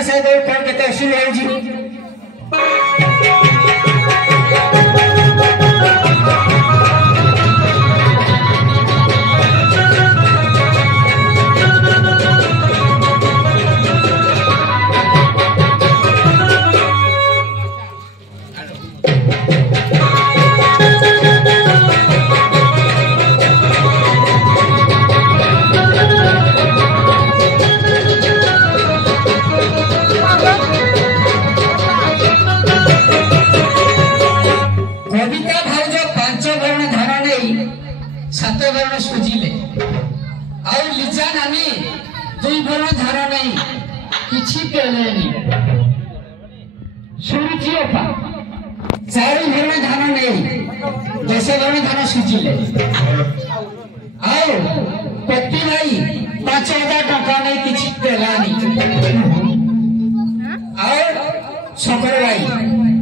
अपना साइड और कौन कहते हैं शुरू है जी चारि भरण धान नहीं 10 भरण धान सुझिले आओ पति भाई 5000 टका नहीं किछि देलानी आओ शंकर भाई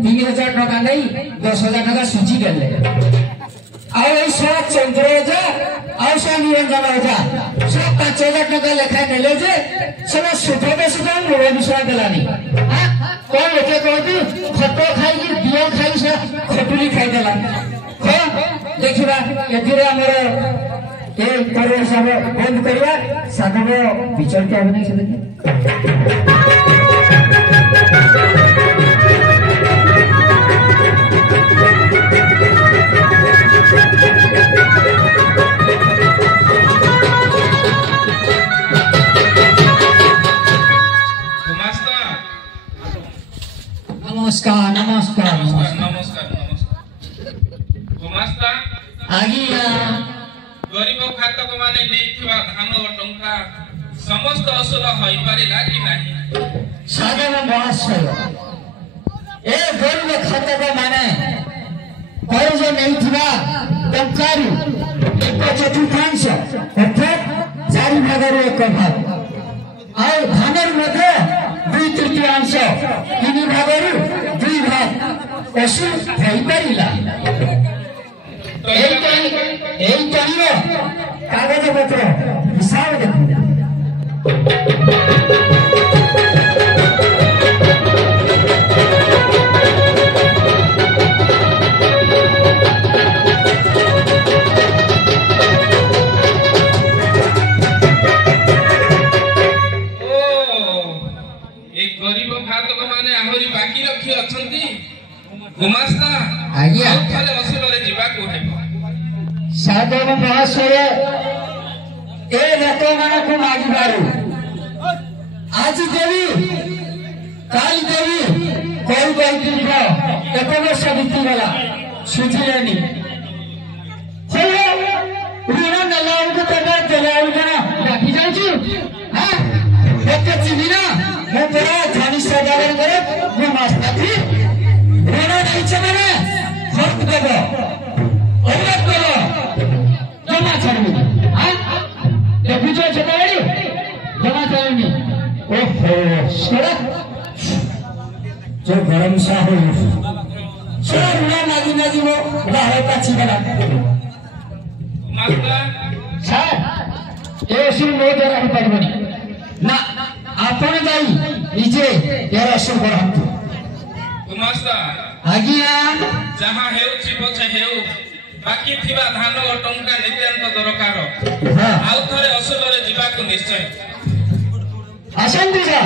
3000 टका नहीं 10000 टका सुझि देले आओ ऐसा चंद्रजा आओ सा निरंजन होजा सब 5000 टका लेखा देले जे सब सुठबे सुठा मोर विषय देलानी कौन लेके कहती खटो खाई दियो खाई से खटुली खाई देला देखिबा एथिरे हमर ए करो सब बंद करिया साधव विचार के आबे नहीं से नमस्कार नमस्कार नमस्कार नमस्कार नमस्कार गुमास्ता आगिया गरीब खातक माने नेथिबा धान और टंका समस्त असल होई पारिला कि नाही साधव महाशय ए गरीब खातक माने कर्ज नेथिबा टंकारू एक चतुर्थांश अर्थात 4 भागर 1 भाग और धानर मध्य 2 तृतीयांश 3 भागरू 2 भाग असल होई पारिला এই টাইমে কাগজপত্র হিসাব দেখুন गरीब खातक माने आहुरी बाकी रखी अछंती गुमास्ता आज्ञा खाले असलरे जीवा को हेबो साधव महाशय ए लोकमान को मागिबारू आज देवी काल देवी कोई कहती दिबा एक वर्ष बीती गला सुझिलेनी होय ऋण नलाउ को तबे देलाउ ना राखी जाउछु हां एते चिबिना मैं तेरा जानी सदागर करे मैं मास्टर थी ऋण नहीं चले हक देबो औरत देबो जमा छाड़बी हां देखुछो छताड़ी जमा छाड़नी ओहो सड़क जो गरम सा हो सर ना नागी नागी वो बाहर का चिबला गुमास्ता सर ए सुन नो जरा पड़बनी ना आपण जाई निजे यार असर करहंतु गुमास्ता आगिया जहां हेउछि पछे हेउ बाकी थिबा धान और टंका नित्यांत दरकार हां आउ थरे असलरे जीवा को निश्चय आसंतु जा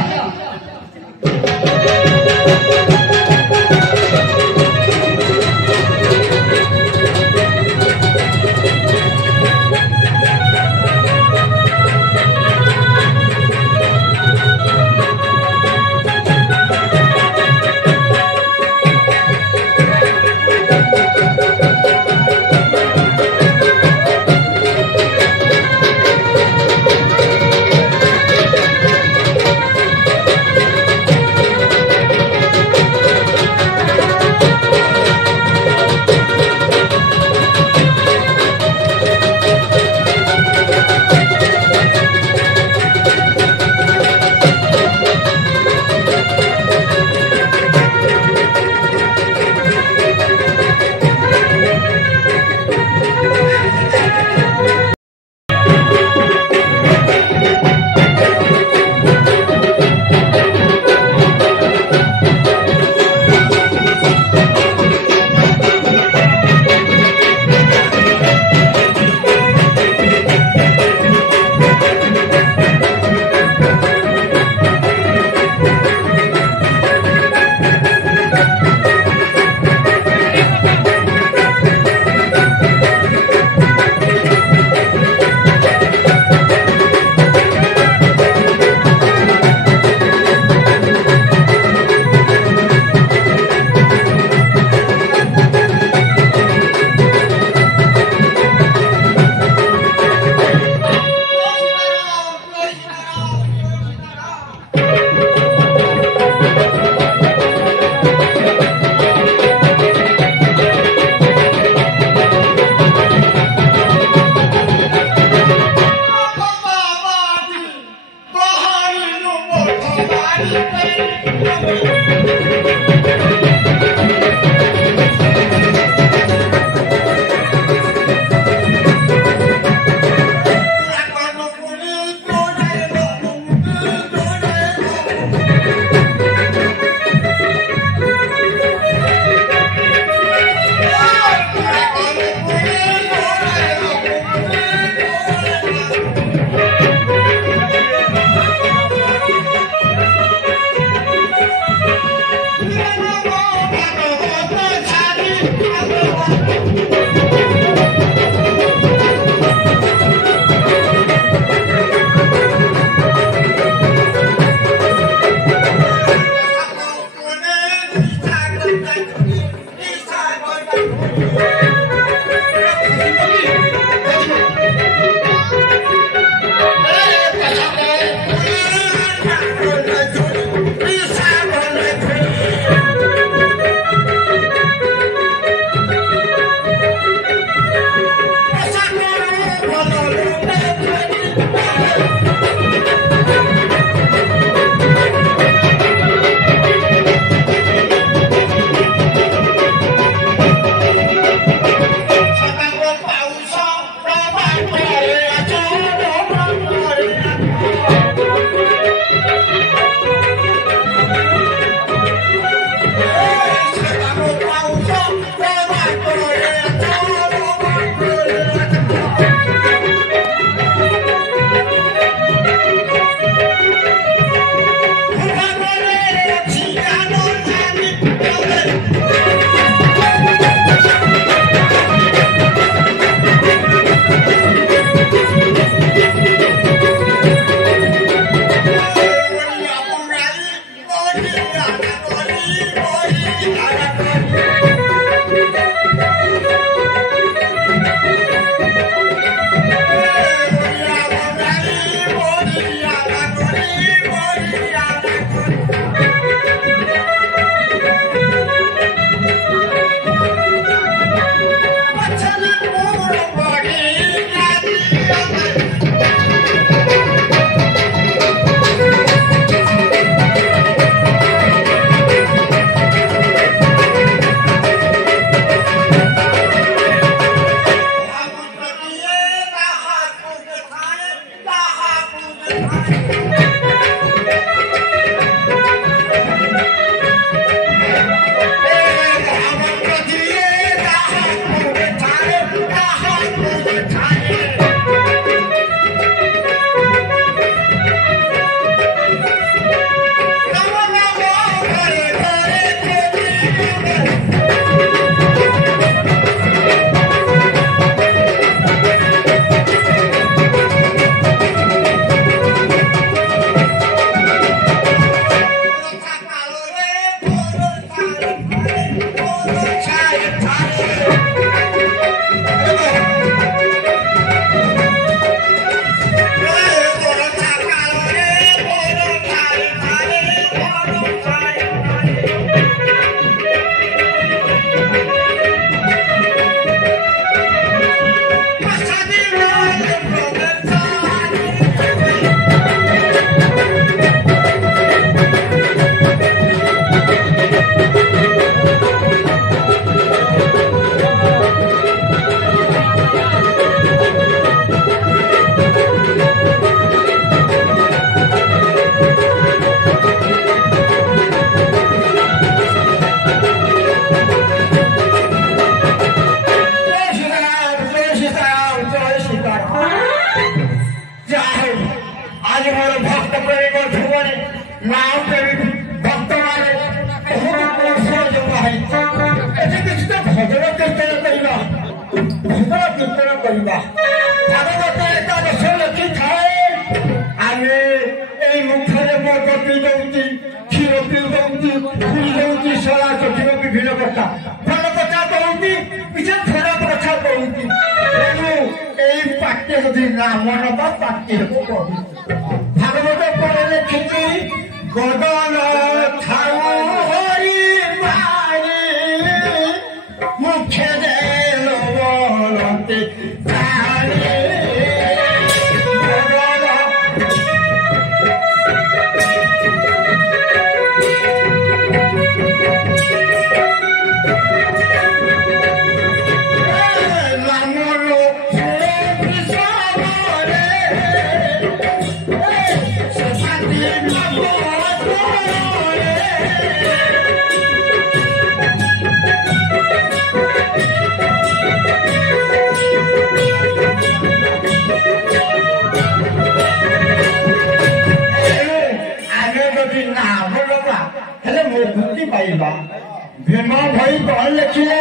भीमा भाई कौन लिखिए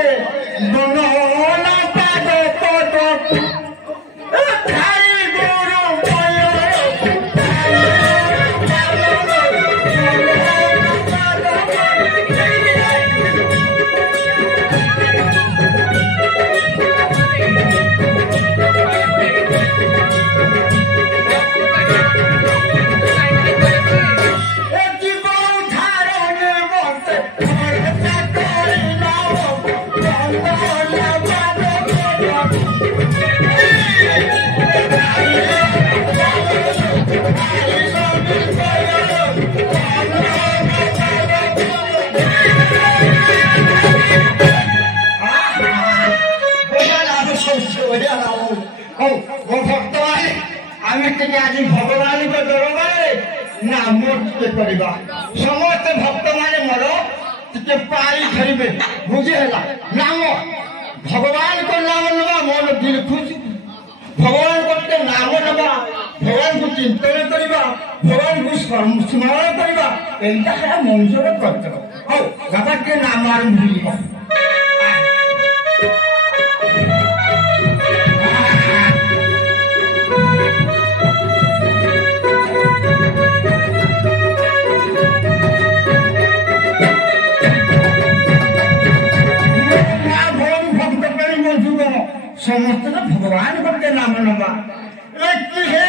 दोनों ना पादो तो भक्तମାନେ ଆମେ ଟିକେ ଆଜି ଭଗବାନଙ୍କ ଦରବାରରେ ନାମ ଟିକେ କରିବା ସମସ୍ତେ ଭକ୍ତମାନେ ମୋର ଟିକେ ପାଣି ଧରିବେ ବୁଝି ହେଲା ନାମ ଭଗବାନଙ୍କ ନାମ ନେବା ମୋର ଦିଲ ଖୁସି ଭଗବାନଙ୍କ ଟିକେ ନାମ ନେବା ଭଗବାନଙ୍କୁ ଚିନ୍ତନ କରିବା ଭଗବାନଙ୍କୁ ସ୍ମରଣ କରିବା ଏଇଟା ହେଲା ମଣିଷର କର୍ତ୍ତବ୍ୟ ହଉ ବାପା ଟିକେ ନାମ ଆରମ୍ଭ ହେଇଯିବ समस्त भगवान करके नाम नवा हे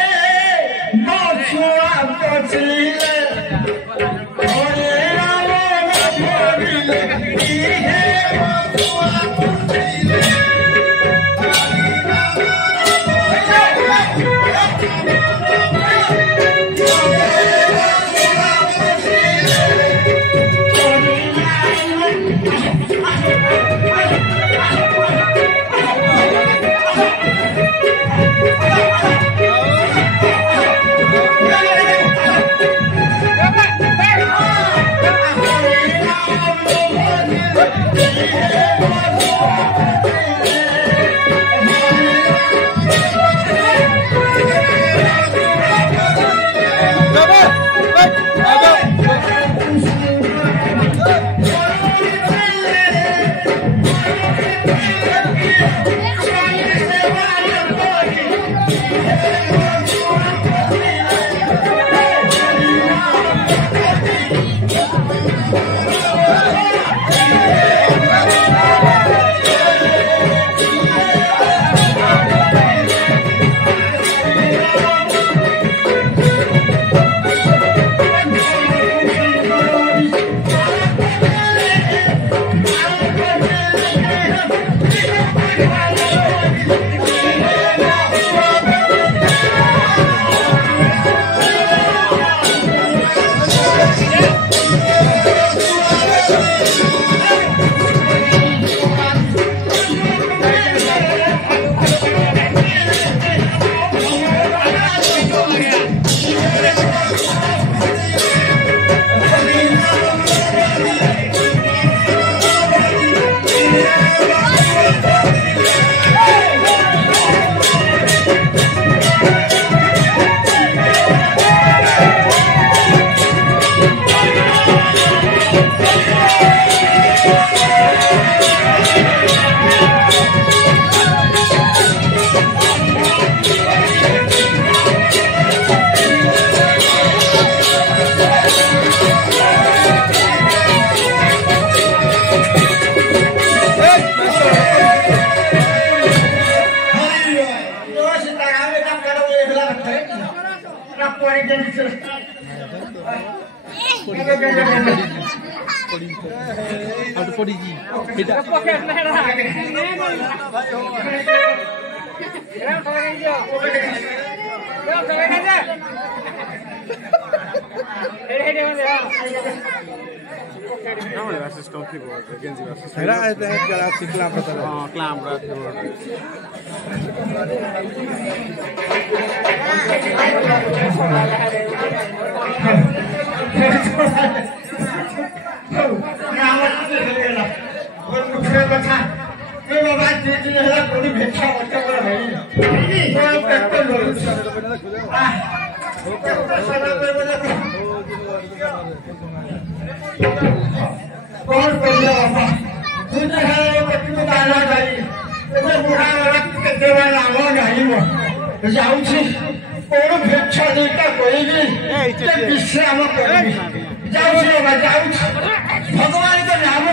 भगवान का नाम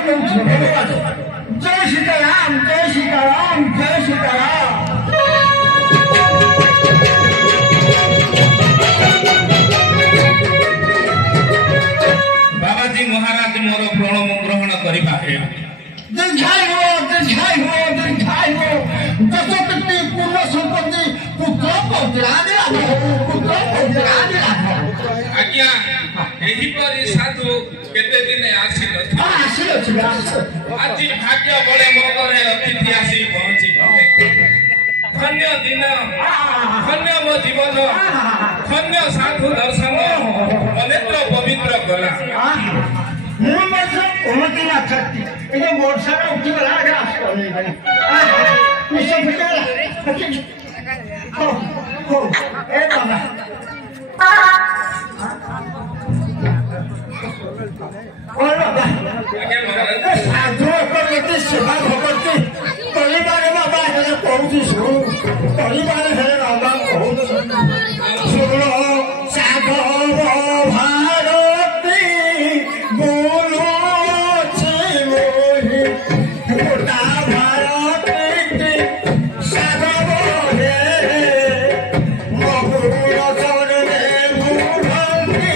जय सीताराम जय सीताराम जय सीताराम बाबाजी महाराज मोर प्रणव ग्रहण करिबा हे दीर्घाय हो दशपति पूर्ण संपत्ति पुत्र पौत्रादि आज्ञा एही परि साधु केते दिन आसिल आसिल आज भाग्य बड़े मो घरे अतिथि आसी पहुंची धन्य दिन धन्य मो जीवन धन्य साधु दर्शन अनेत्र पवित्र गला ମୁଁ ମଧ୍ୟ ଉନ୍ନତି ନାଚନ୍ତି ଏ ଯୋଉ ବର୍ଷାଟା ଉଠିଗଲା ଆଗ ଆସିବନି ନିଶ୍ଚୟ ଫିଟିଗଲା ଏ ବାବା ସାଧୁ ଏତେ ସେବା ଭଗତି କରିବାରେ ବାବା ହେଲେ କହୁଛି ଶୁଣୁ କରିବାରେ ହେଲେ ବାବା କହୁଛି ଶୁଣ ସାଧବ ଭାରତୀ ବୋଲୁଛି ମୋହି ଗୋଟା ଭାରତୀ ସାଧବ ହେ ମହୁର ଚରଣେ ଭୁଭନ୍ତି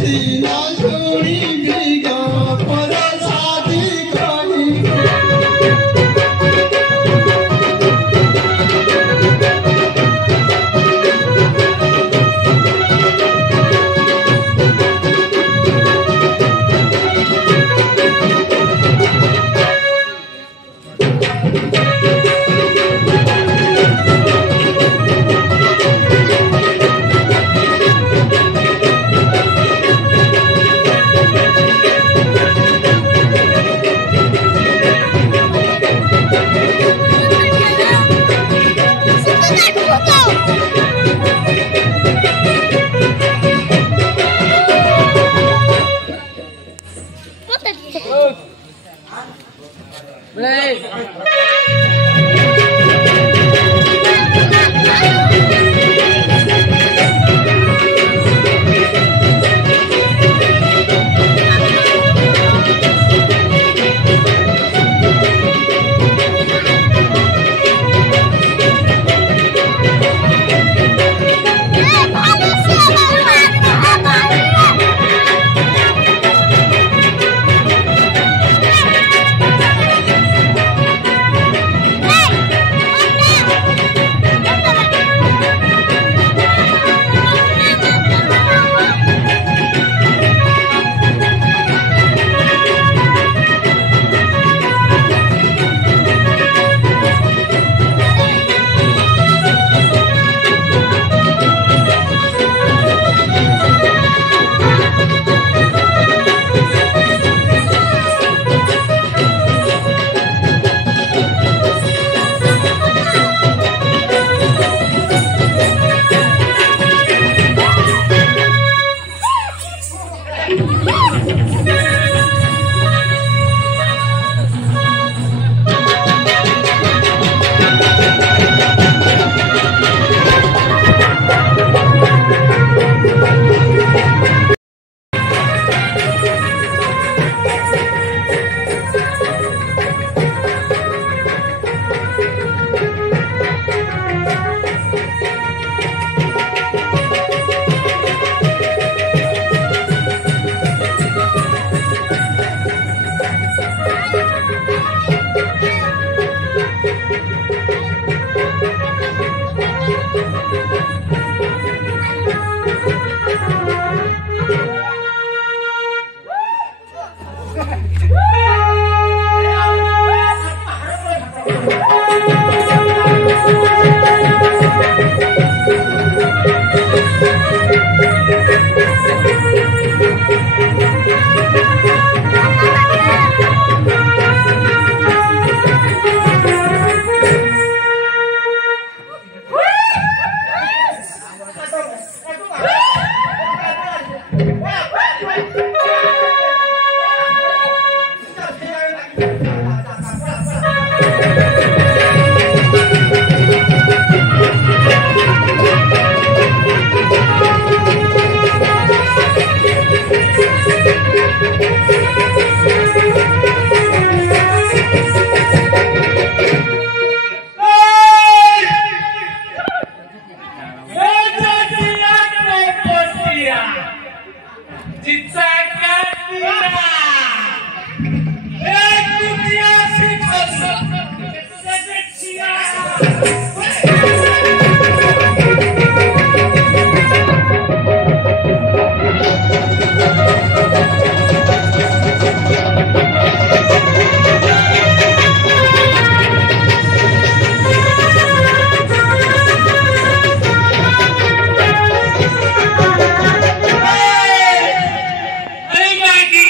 सीना छोड़ी भीगा पर शादी करी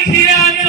Tira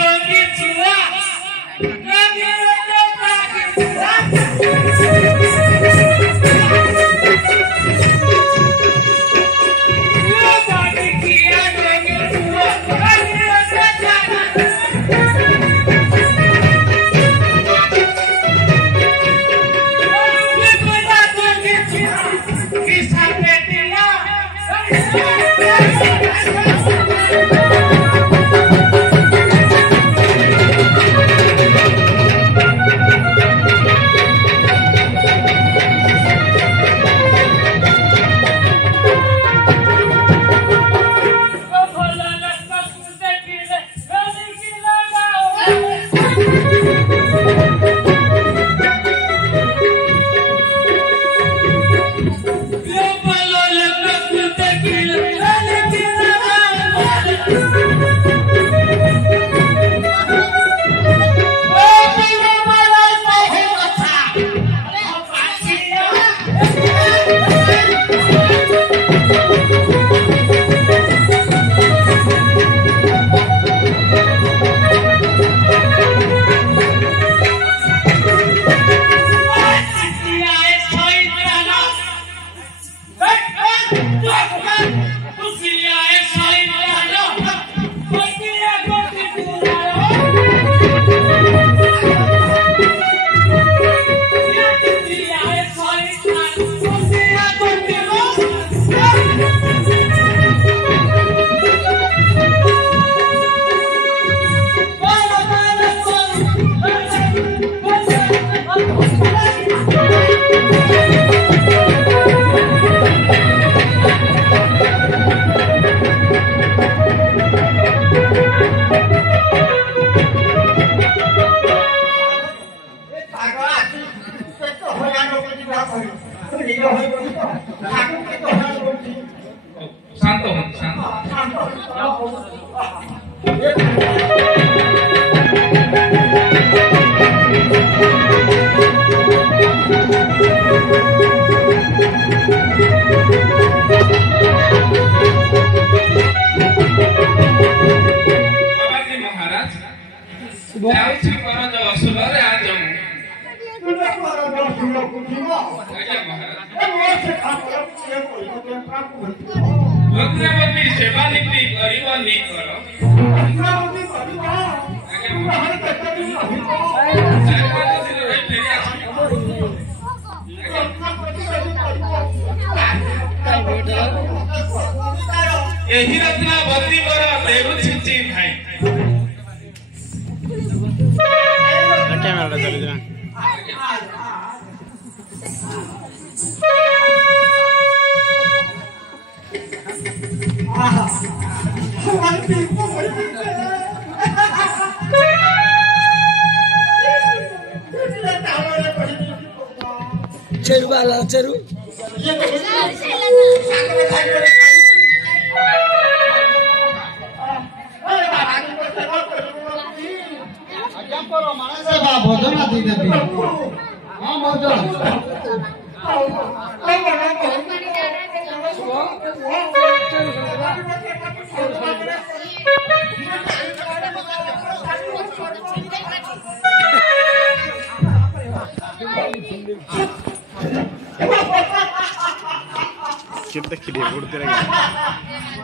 शांत हो शांत महाराज सेवा नीति गरीब नहीं करो यही रत्ना बदली बड़ा देव चिंची भाई कैमरा चले जा चरू वाला चरू भोजन आदि देती हाँ भोजन कितना खिले उड़ते रहेंगे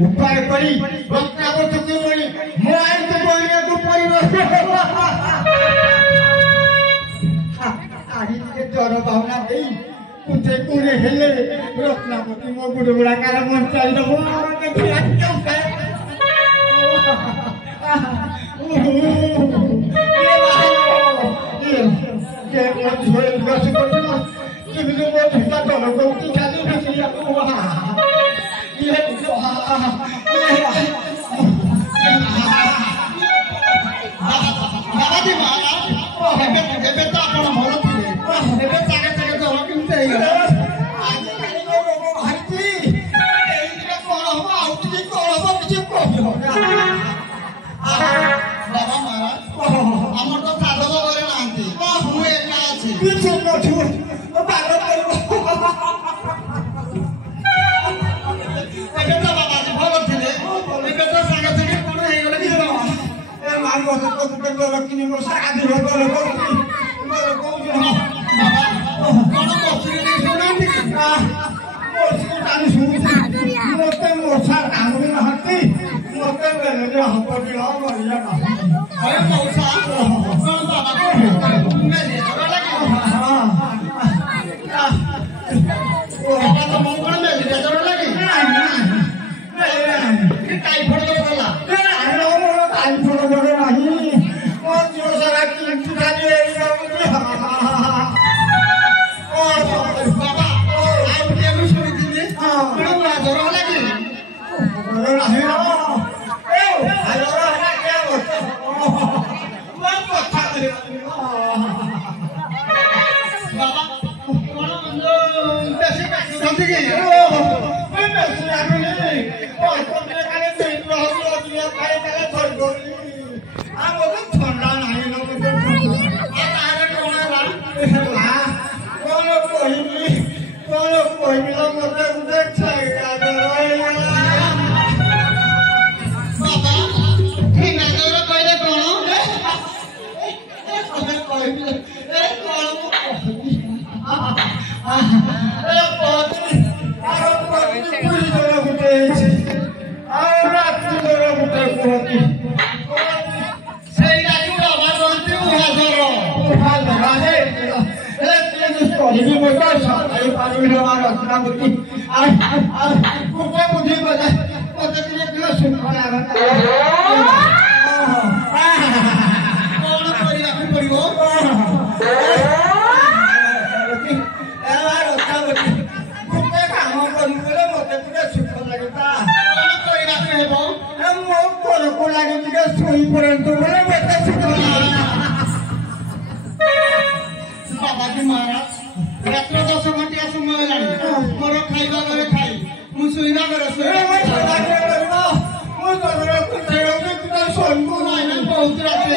उपाय करी रत्नावती मणि मोबाइल तो बोलिया तो जर भावना दे कुछ कुने हेले रत्नावती मो गुड़ गुड़ा कार मन चल ଆଜିକାଲି ଯୋଉ ରୋଗ ବାହାରିଛି ଏଇଥିରେ କଣ ହବ ଆଉ ଟିକେ କଣ ହବ କିଛି କହି ହବ ବାବା ମହାରାଜ ଆମର ତ ସାଧବ ଘରେ ନାହାନ୍ତି ମୁଁ ଏକା ଅଛି କିଛି ନଥିବ ପାଗ କରିବ ଏବେ ତ ବାବାଜୀ ଭଲ ଥିଲେ ଏବେ ତ ସାଙ୍ଗେ ସାଙ୍ଗେ କଣ ହେଇଗଲେ କି ଏ ମାର ବସ ତ ଗୋଟେ ରଖିନି ମୋ ସାରା ଦିନ ଗଲେ କରୁଛି କହୁଛି ବାବା କଣ ମସୁରୀ ନେଇ ଶୁଣନ୍ତି କି টানি শুনছি মতে মশা কামড়ি নাহাନ୍ତି মতে বেলে হব দিও মরিয়া না अरे मौसा कौन बाबा को मैं ले तो लगे बाबा तो मन कोन में ले तो लगे कि टाइफॉइड को गला টাইফয়েড বড় নাহি ও জিও সারা কি খালি এই बाबा आउ के भी सुनी थी कोन ना जरा लगे বড় নাহি এ আলো না কে মত কথা করে बाबा कोन बंदो बेसी काटी के मैं बेसी आगले ओ कोने काले ते रहलो दिया खाए काले थोड़ गोली आ मोके ठंडा नाही न मोके आ तारे कोन ला कोन कोहिबी ल मोके देख छाएगा बाबा ठीक ना जरा कहले कोन अबे कहले ए कोन ए पति आरो पति पूरी जगह गुटे छी आरो रात्रि जगह गुटे पति सेई गाड़ी बाबा रोते उहा जरो हाल राजे ए तेरे स्टोरी भी मोटा सारी पानी में हमारा रखना बुद्धि आ कुपे बुद्धि बजा पति तेरे किलो सुन खा कोन करिया को पड़िबो कोन करिया को हेबो बाबा जी महाराज रात्र 10 घंटा समय हेलानी मोर खाइबा घरे खाई मु सुइबा घरे सुइबा नहीं बहुत रात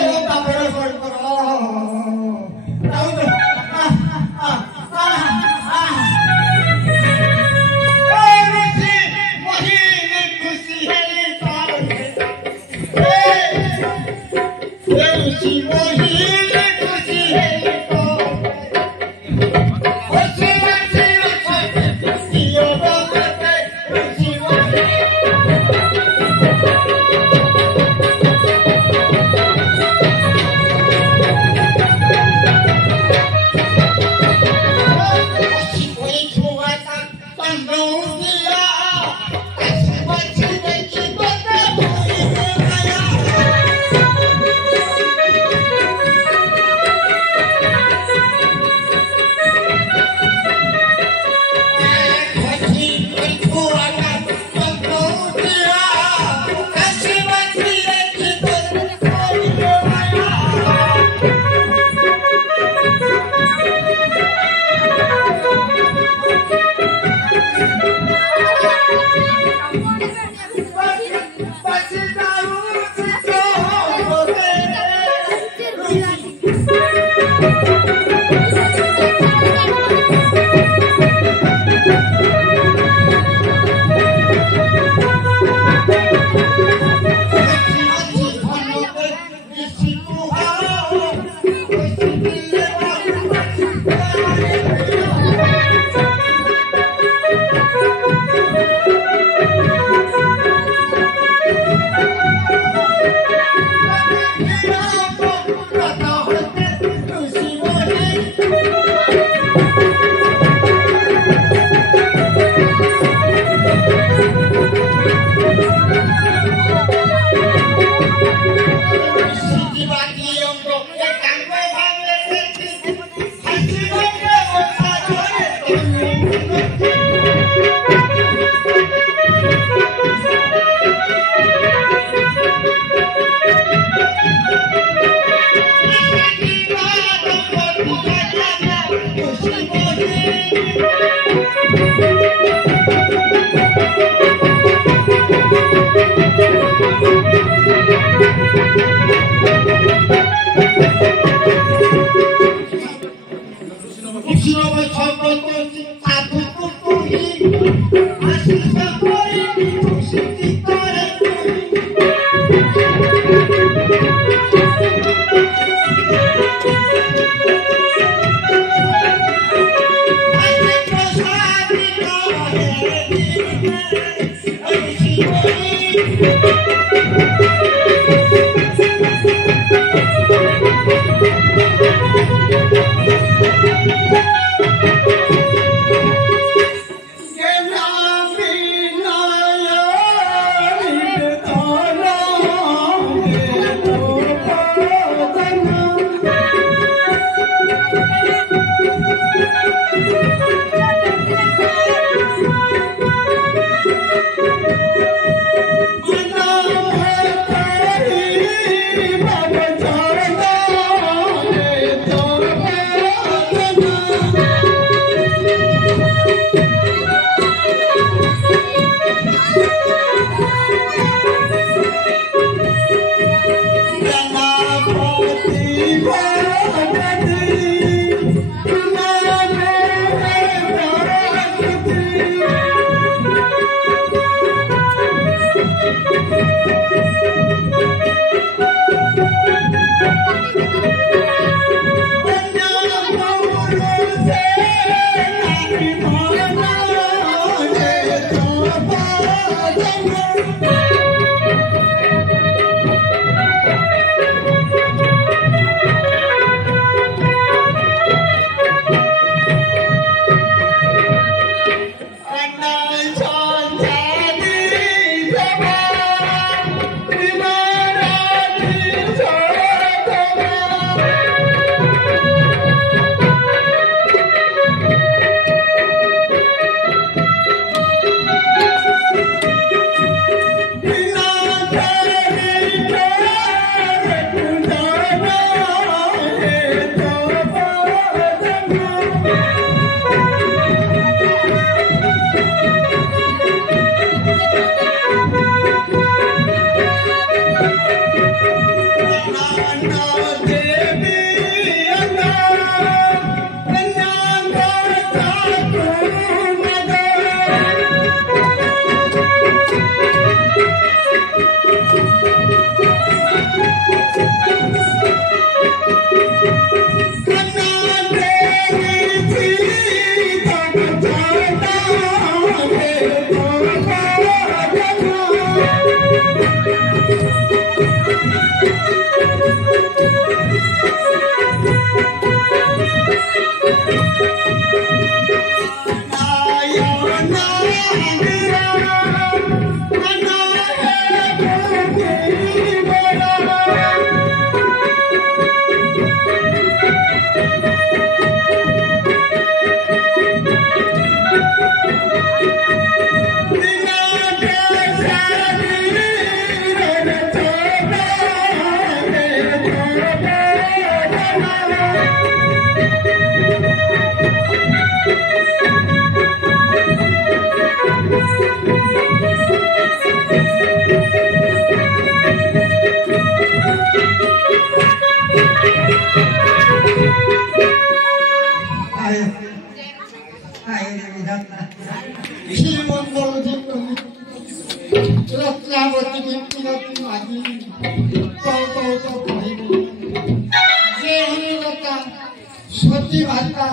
सती भाता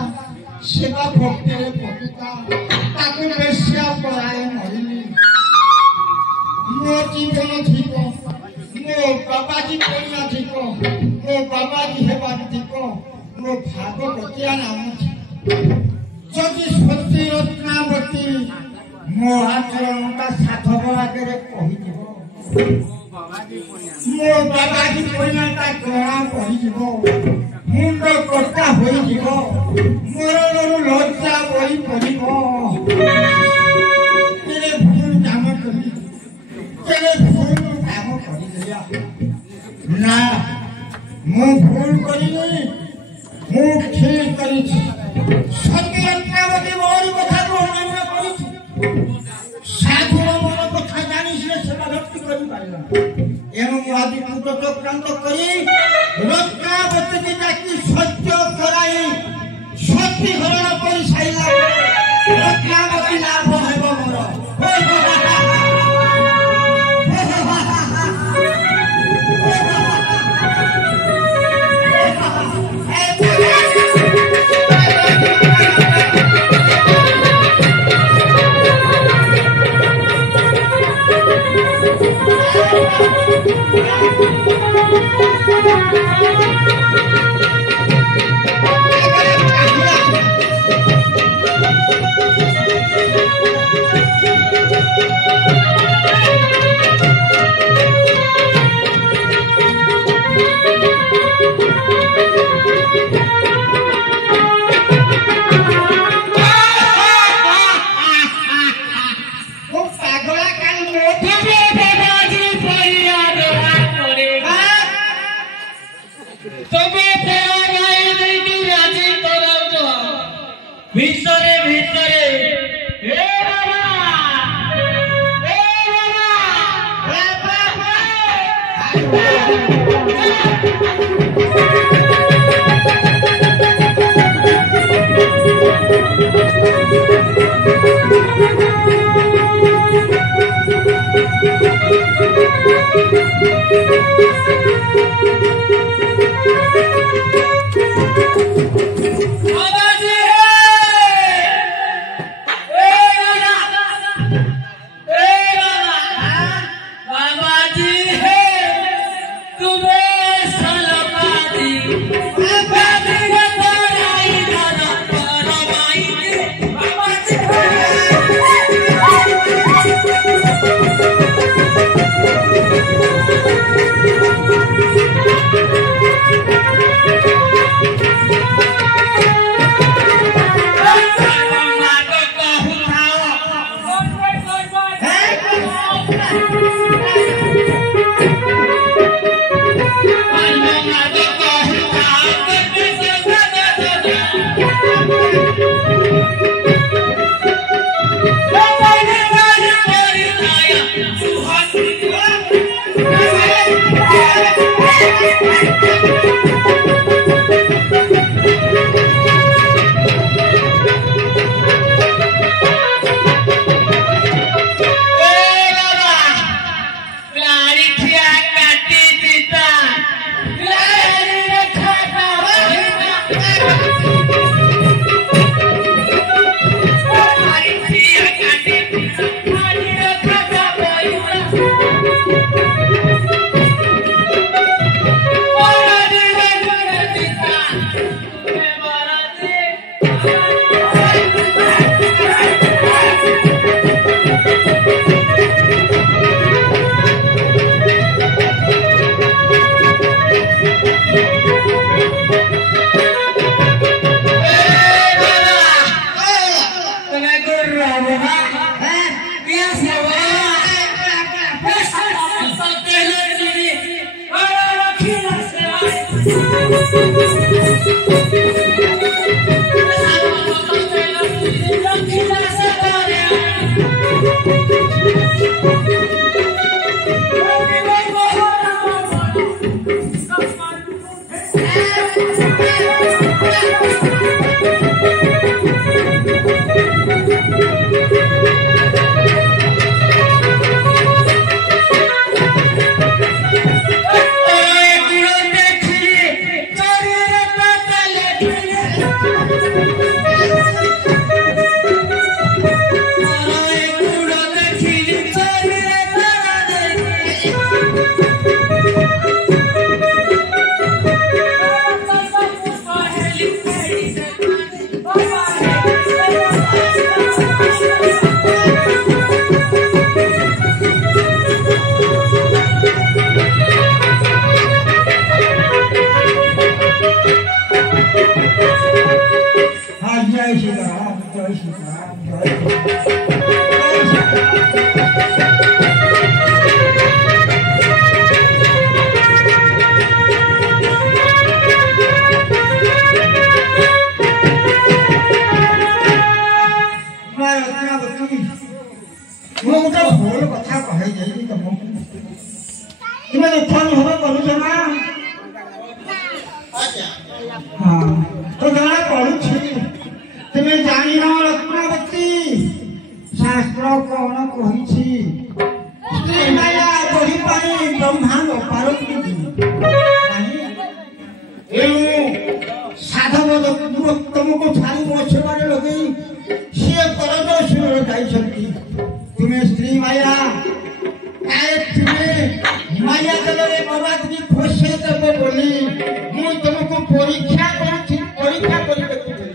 सेवा भक्ति पपिता ताकू बेसिया पलाय मरिली मो जीवन ठीक मो बाबाजी कोइना ठीक मो बाबाजी हेबा ठीक मो भागवतिया नाम जदि सती रत्नावती मो आचरणटा साधव आगे कहि दिबो मो बाबाजी कोइनाटा गणा कहि दिबो मुंड कटा होई जीवो मरणर लज्जा होई पड़िबो तेरे भूल काम करी तेरे भूल काम करी दिया ना मु भूल करी नहीं मु ठीक करी सत्य रत्नावती मोर कथा को हमरा करी साधु मोर कथा जानी से सेवा भक्ति करी पाइला एनु आदि पुत चक्रांत करी रत्नावती की जाति सत्य कराई सत्य हरण କରି ସାଇଲା ରତ୍ନାବତୀ ଲାଭ ହେବ ମୋର ଜାଣିନ ରତ୍ନାବତୀ ଶାସ୍ତ୍ର କଣ କହିଛି ସ୍ତ୍ରୀ ମାୟା ବହି ପାଣି ବ୍ରହ୍ମାଣ୍ଡ ପାରନ୍ତି ଏଣୁ ସାଧବ ତମକୁ ଛାଡ଼ି ମୋ ସେବାରେ ଲଗେଇ ସିଏ ପରଦର୍ଶନରେ ଯାଇଛନ୍ତି ତୁମେ ସ୍ତ୍ରୀ ମାୟା ତୁମେ ମାୟା ଦଳରେ ବାବାଜୀ ଖୋସେଇ ଦେବ ବୋଲି ମୁଁ ତମକୁ ପରୀକ୍ଷା କରୁଛି ପରୀକ୍ଷା କରି ଦେଖୁଥିଲି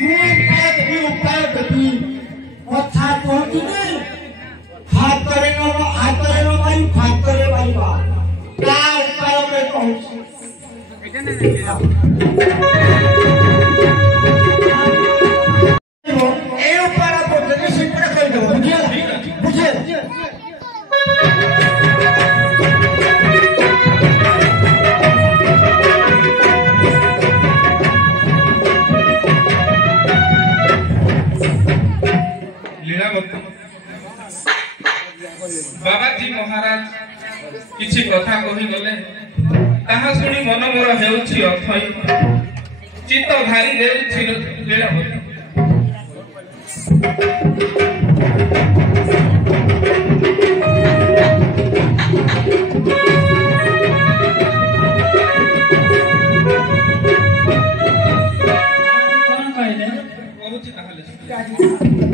उपाय देवी कथा कहती हाथरे नमारी फातरे मारिबा ता उपाय में कहूँ ए उपाय बोलते से पर कर दो बुझे बाबाजी महाराज किसी कथा कही गले ताहा सुनी मन मोर हेउछि अथई चित्त भारी देउछि लीलावती कौन कहले कहूछि ताहाले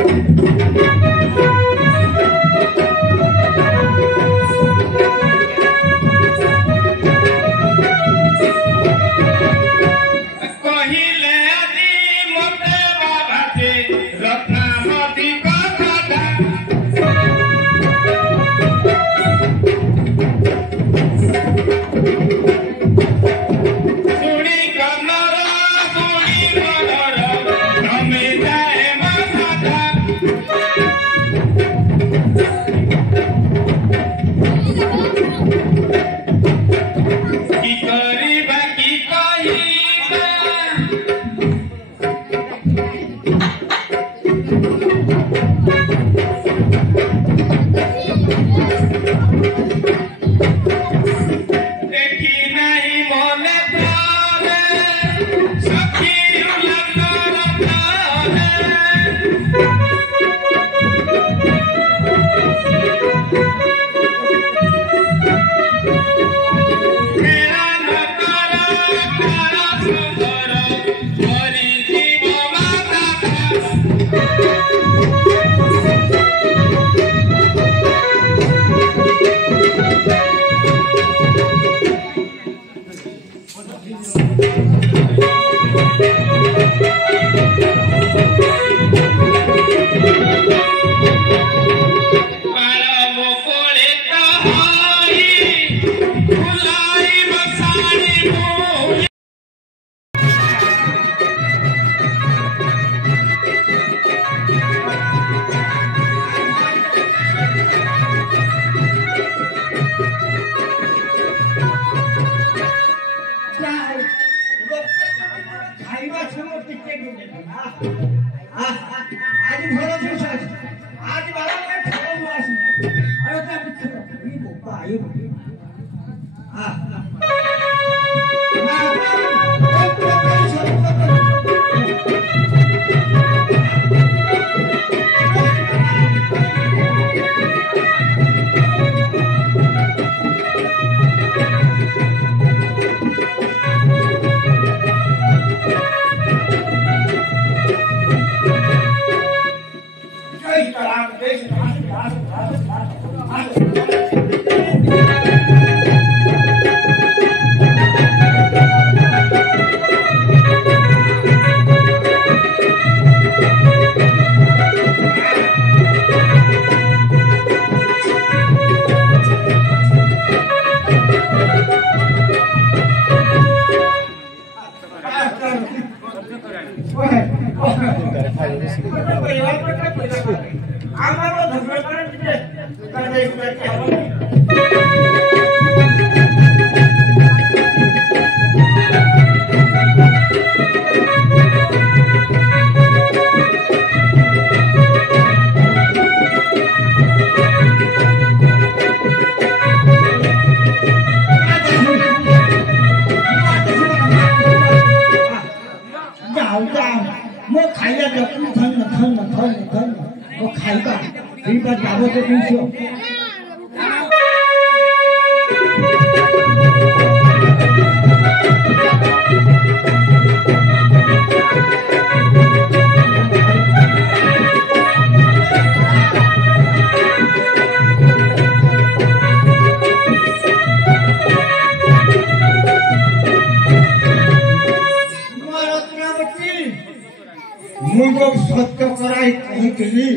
ମୁଁ ଯୋଉ ସତ୍ୟ କରାଇ କହିଥିଲି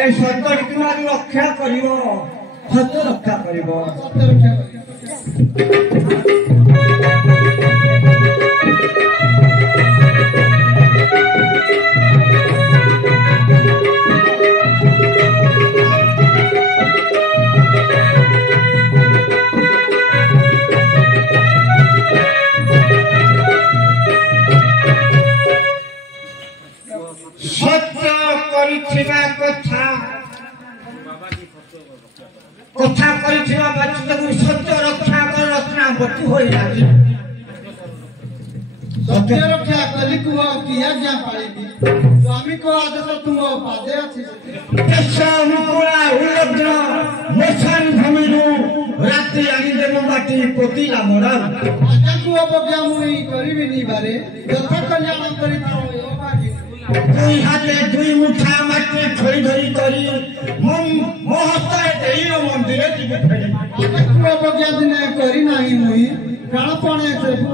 ଏ ସତ୍ୟ ତୁମର ରକ୍ଷା କରିବ ସତ୍ୟ ରକ୍ଷା କରିବ ସତ୍ୟ ରକ୍ଷା କରିବ। ସତ୍ୟ କରିଥିବା କଥା କରିଥିବା ବାଚ୍ଚାକୁ ସତ୍ୟ ରକ୍ଷା କରି ରତ୍ନାବତୀ ହୋଇନାହିଁ। ସତ୍ୟ ରକ୍ଷା କରି କୁହ କିଏ ଆଜ୍ଞା ପାଳିବି ସ୍ୱାମୀଙ୍କ ଆଦେଶ ତୁମ ପାଦେ ଅଛି। ଦେଶ ମୁକୁଳା ଉଲ୍ଲଗ୍ନ ମଶାନ ଭୂମିରୁ ରାତି ଆଣିଦେବ ମାଟି ପୋତିଲା ମରା ଆଜ୍ଞାକୁ ଅବଜ୍ଞା ମୁଇଁ କରିବିନି ବାରେ ଯଥା କଲ୍ୟାଣ କରିଥାଉ ଏ ଭାଗି। ଦୁଇ ହାତେ ଦୁଇ ମୁଠା ମାଟି ଥରି ଧରି କରି ମୋ ହସ୍ତରେ ଦେଇ ମନ୍ଦିର ଯିବେ ଫେରି। ଆଜ୍ଞାକୁ ଅବଜ୍ଞା ଦିନେ କରି ନାହିଁ ମୁଇଁ ପ୍ରାଣପଣେ ସେବୁ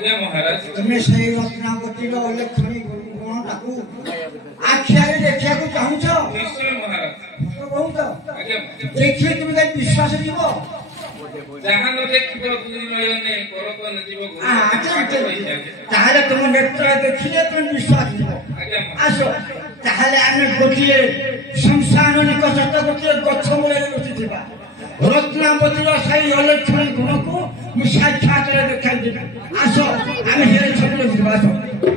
ଆଜ୍ଞା ମହାରାଜ। ତୁମେ ସେଇ ରତ୍ନାବତୀର ଅଲକ୍ଷଣୀ ଗୁଣଟାକୁ ଆଖିଆରେ ଦେଖିବାକୁ ଚାହୁଁଛ? ନିଶ୍ଚୟ ମହାରାଜ। ବହୁତ ଆଜ୍ଞା ଦେଖିଲେ ତୁମେ ଯାଇ ବିଶ୍ୱାସ ଯିବ। ଯାହା ନ ଦେଖିବ ଦୁଇ ନୟନେ ପରତ ନ ଯିବ ତାହେଲେ ତୁମ ନେତ୍ରରେ ଦେଖିଲେ ତୁମେ ବିଶ୍ୱାସ ଯିବ। ଆଜ୍ଞା ଆସ ତାହେଲେ ଆମେ ଗୋଟିଏ ସଂସାର ନିକଟସ୍ଥ ଗୋଟିଏ ଗଛ ମୂଳରେ ବସିଥିବା ରତ୍ନାବତୀର ସେଇ ଅଲକ୍ଷଣୀ ଗୁଣକୁ ମୁଁ ସାକ୍ଷାତରେ ଦେଖାଇଦେବି। ଆସ ଆମେ ହେଲେ ଛବିରେ ଯିବା। ଆସ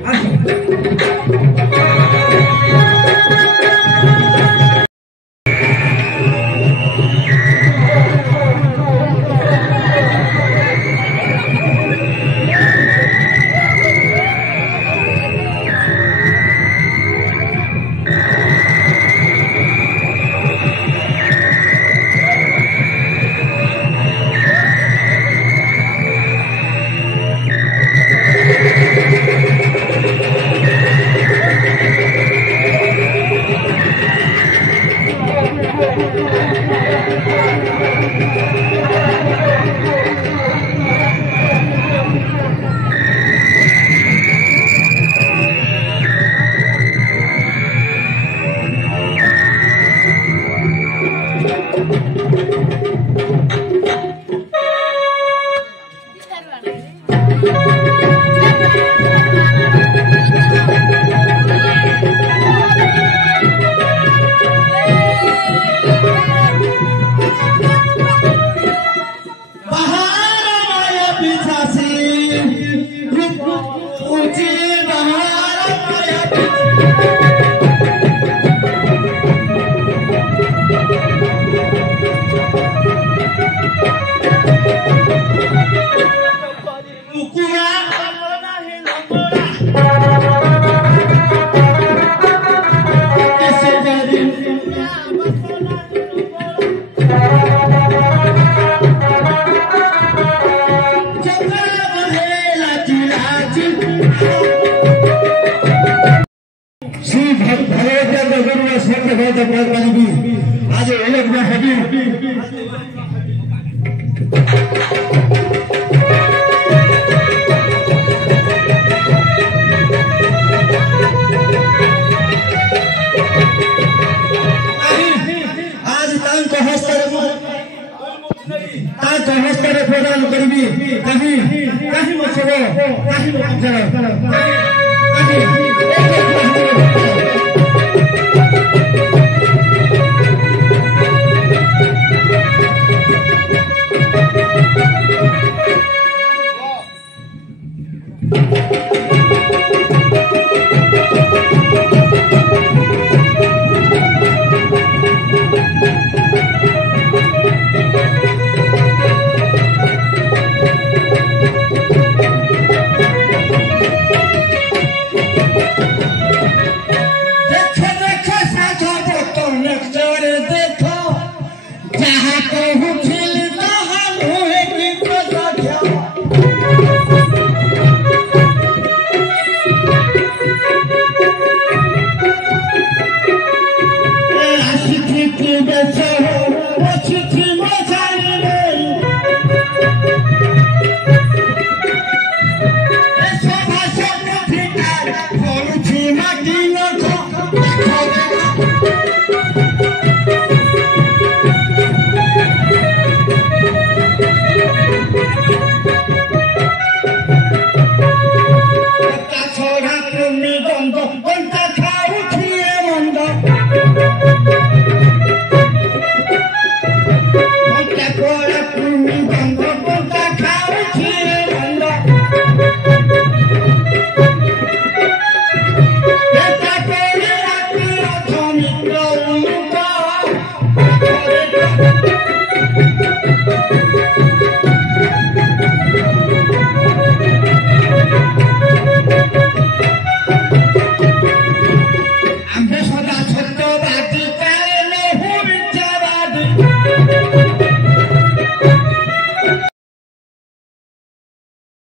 ଆସ आज अलग में हेवी हस्तर प्रदान करी कहीं कहीं मछर कहीं मछर Hey!